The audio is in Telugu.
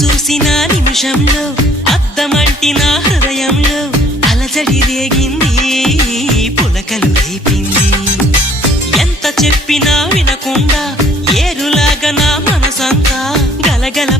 చూసిన నిమిషంలో అద్దమంటి నా హృదయంలో అలజడి రేగింది, పులకలు రేపింది. ఎంత చెప్పినా వినకుండా ఏరులాగా నా మనసంతా గలగల